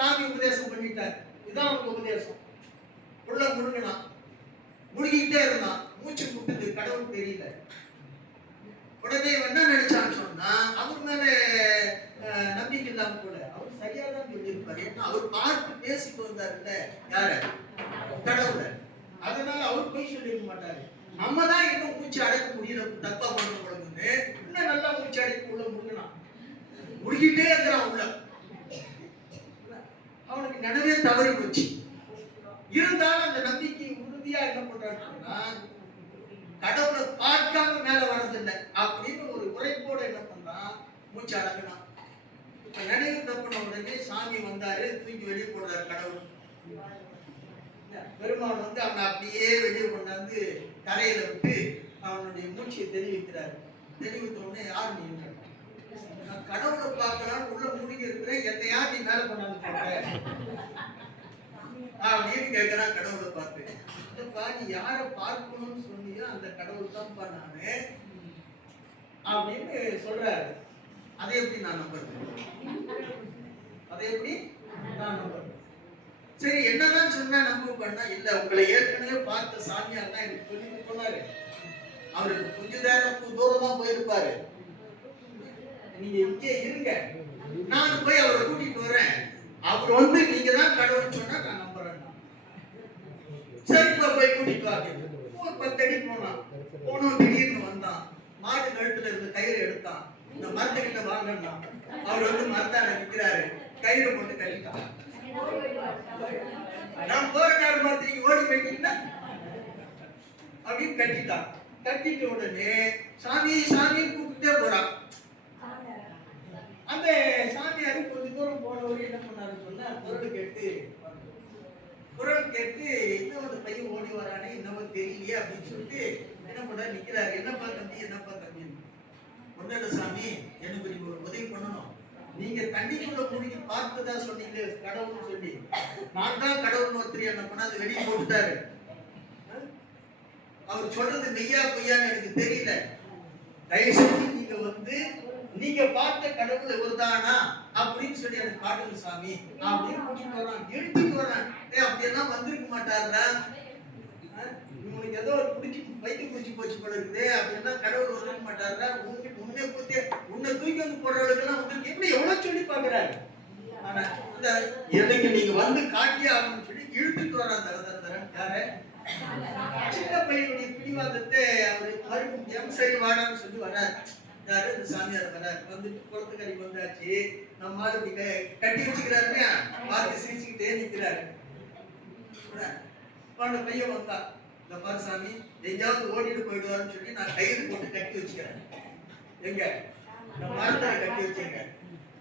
சாமி உபதேசம் பண்ணிட்டார். இதுதான் அவனுக்கு உபதேசம். உள்ள முழுங்கினான். முழுகிக்கிட்டே இருந்தான். மூச்சு முட்டுது. கடவுள் தெரியல. உடனே என்ன நினைச்சான்னு சொன்னா அவர் மேல நம்பிக்கை இல்லாம கூட அவர் சரியா தான் சொல்லியிருப்பாரு. ஏன்னா அவர் பார்த்து பேசிட்டு வந்தாருல்ல? யார? கடவுள. அதனால அவர் போய் சொல்லிருக்க மாட்டாரு. நம்ம தான் இன்னும் மூச்சு அடைக்க முடியல. தப்பா பண்ண போடுங்கன்னு இன்னும் நல்லா மூச்சு அடைக்க உள்ள முழுங்கினான் முழுகிட்டே இருக்கிறான் உள்ள. அவனுக்கு நடுவே தவறி போச்சு. இருந்தாலும் அந்த நம்பிக்கை உறுதியா என்ன பண்றான்னா கடவுளை பார்க்காம மேல வர்றதில்லை அப்படின்னு ஒரு உரைப்போட என்ன பண்றான் மூச்சு அடக்கினான் இப்ப நினைவு தப்பின உடனே சாமி வந்தாரு தூக்கி வெளியே போடுறாரு கடவுள். பெருமான் வந்து அவனை அப்படியே வெளியே கொண்டாந்து தரையில விட்டு அவனுடைய மூச்சையை தெரிவிக்கிறார் தெரிவித்த உடனே யார் நீங்க நான் கடவுளை பார்க்கலாம் உள்ள முடிஞ்சு இருக்கிறேன். என்னை யார் நீ மேல கொண்டாந்து போட்ட அப்படின்னு கேட்கிறான் கடவுளை பார்த்து. இல்லப்பா நீ யாரை பார்க்கணும்னு சொன்னியோ அந்த கடவுள் தான்ப்பா நானு. அப்படின்னு சொல்றாரு. அதை எப்படி நான் நம்புறது? அதை எப்படி நான் நம்புறது? சரி என்னதான் சொன்னா நம்ப பண்ணா இல்ல உங்களை ஏற்கனவே பார்த்த சாமியார் தான் எனக்கு சொல்லி சொன்னாரு அவருக்கு கொஞ்ச நேரம் தூரம் தான் போயிருப்பாரு. நீங்க இங்கே இருங்க. நான் போய் அவரை கூட்டிட்டு வரேன் அவர் வந்து நீங்க தான் கடவுள் சொன்னா நான் நம்புறேன் சரிப்பா போய் கூட்டிட்டு வாங்க ஒரு பத்து அடி போனான். போனோம் திடீர்னு வந்தான். மாடு கழுத்துல இருந்து கயிறு எடுத்தான். இந்த மரத்துக்கிட்ட வாங்கினா அவர் வந்து மரத்தால நிக்கிறாரு. கயிறு போட்டு கழித்தான் நான் போற நேரம் பார்த்து ஓடி போயிட்டீங்கன்னா? அப்படின்னு கட்டிட்டான். கட்டிட்ட உடனே சாமி சாமி கூப்பிட்டே போறான். அந்த சாமியார் கொஞ்ச தூரம் போனவர் என்ன பண்ணாருன்னு சொன்னா குரல் கேட்டு குரல் கேட்டு இன்னும் ஒரு பையன் ஓடி வரானே இன்னமும் தெரியலையே அப்படின்னு சொல்லிட்டு என்ன பண்றாரு நிக்கிறாரு. என்னப்பா தம்பி என்னப்பா தம்பி? ஒன்றும் சாமி எனக்கு நீங்க ஒரு உதவி பண்ணணும். நீங்க தண்ணிக்குள்ள மூழ்கி பார்த்ததா சொன்னீங்களே கடவுள்னு சொல்லி. நான் தான் கடவுள் ஒருத்தர் என்ன பண்ணா அது வெளியே போட்டுட்டாரு. அவர் சொல்றது மெய்யா பொய்யான்னு எனக்கு தெரியல. தயவு செஞ்சு நீங்க வந்து நீங்க பார்த்த கடவுள் இவர்தானா அப்படின்னு சொல்லி எனக்கு காட்டுங்க சாமி. அப்படின்னு கூட்டிட்டு வரான். எடுத்துட்டு வரான். ஏ அப்படியெல்லாம் வந்திருக்க மாட்டாருடா. அஹ், ஏதோ ஒரு பிடிச்சி வயிற்று பிடிச்சி போச்சு போல இருக்குது. அப்படின்னா கடவுள் வந்திருக்க மாட்டாருடா. உங்களுக்கு உன்னை பத்தி உன்னை தூக்கி வந்து போடுறவளுக்கெல்லாம் உங்களுக்கு எப்படி எவ்வளவு சொல்லி பாக்குறாரு ஆனா இந்த எனக்கு நீங்க வந்து காட்டியே ஆகணும்னு சொல்லி இழுத்துட்டு வரான் தரதரன் யாரு? சின்ன பையனுடைய பிடிவாதத்தை அவரு மறுபடியும் சரி வாடான்னு சொல்லி வராரு யாரு இந்த சாமியார் வராரு வந்துட்டு குளத்துக்கறி வந்தாச்சு. நம்ம ஆளு இப்படி கட்டி வச்சுக்கிறாருமே பார்த்து சிரிச்சுக்கிட்டே நிக்கிறாரு. அந்த பையன் வந்தான் இந்த மாதிரி சாமி எங்கேயாவது ஓடிட்டு போயிடுவாருன்னு சொல்லி நான் கயிறு போட்டு கட்டி வச்சுக்கிறேன். எங்க? இந்த மரத்தை கட்டி வச்சுங்க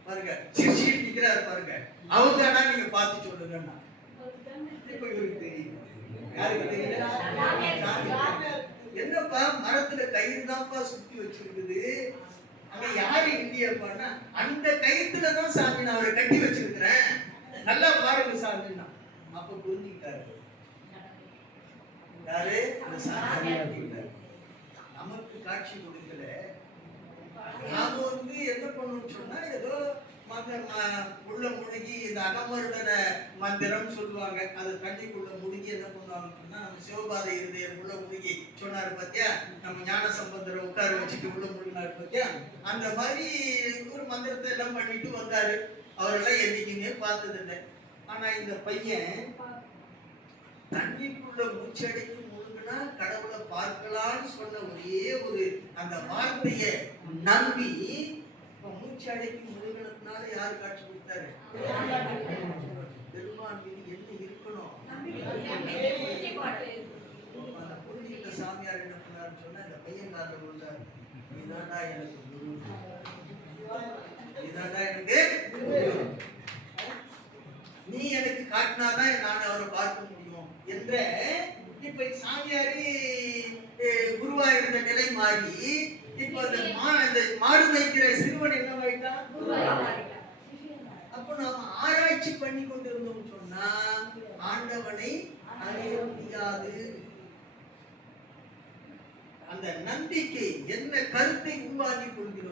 பாருங்க சிரிச்சுட்டு நிக்கிறாரு பாருங்க. அவங்க தானா நீங்க பார்த்து சொல்லுங்கன்னா இப்ப இவருக்கு தெரியும்? யாருக்கு தெரியல என்னப்பா மரத்துல கயிறு தான்ப்பா சுத்தி வச்சிருக்குது. அங்க யாரு இந்தியப்பான்னா அந்த கயித்துல தான் சாமி நான் அவரை கட்டி வச்சிருக்கிறேன். நல்லா பாருங்க சாமின்னா. அப்ப புரிஞ்சுக்கிட்டாரு. யாரு? அந்த சாமி நமக்கு காட்சி கொடுக்கல. நாம வந்து என்ன பண்ணணும்னு சொன்னா ஏதோ உள்ள முழுகி இந்த அகமருடன மந்திரம் சொல்லுவாங்க. அது தண்ணிக்குள்ள முழுகி என்ன பண்ணுவாங்கன்னா நம்ம சிவபாத இருதயம் உள்ள முழுகி சொன்னாரு பார்த்தியா நம்ம ஞான சம்பந்தரை உட்கார வச்சுட்டு உள்ள முழுகினாரு பாத்தியா? அந்த மாதிரி ஒரு மந்திரத்தை எல்லாம் பண்ணிட்டு வந்தாரு. அவரெல்லாம் என்னைக்குமே பார்த்தது இல்லை ஆனா இந்த பையன் தண்ணிக்குள்ள மூச்சடிக்கு முழுகினா கடவுளை பார்க்கலாம்னு சொன்ன ஒரே ஒரு அந்த வார்த்தையை நம்பி இப்ப மூச்சடைக்கு முருகனத்தினால யார் காட்சி கொடுத்தாரு? பெருமான் மீது என்ன இருக்கணும்? அந்த புரிஞ்சுக்கிட்ட சாமியார் என்ன பண்ணாருன்னு சொன்னா இந்த பையன் காலில் விழுந்தார் இதாண்டா எனக்கு குரு. இதாண்டா எனக்கு நீ எனக்கு காட்டினாதான் நான் அவரை பார்க்க முடியும் என்ற இப்ப சாமியாரு இருந்த நிலை மாறி இப்ப அந்த மா அந்த மாடு மேய்க்கிற சிறுவன் என்னவாயிட்டான் அப்ப நாம ஆராய்ச்சி பண்ணி கொண்டிருந்தோம் சொன்னா ஆண்டவனை அறிய முடியாது. அந்த நம்பிக்கை என்ன கருத்தை உருவாக்கி கொள்கிறோம்?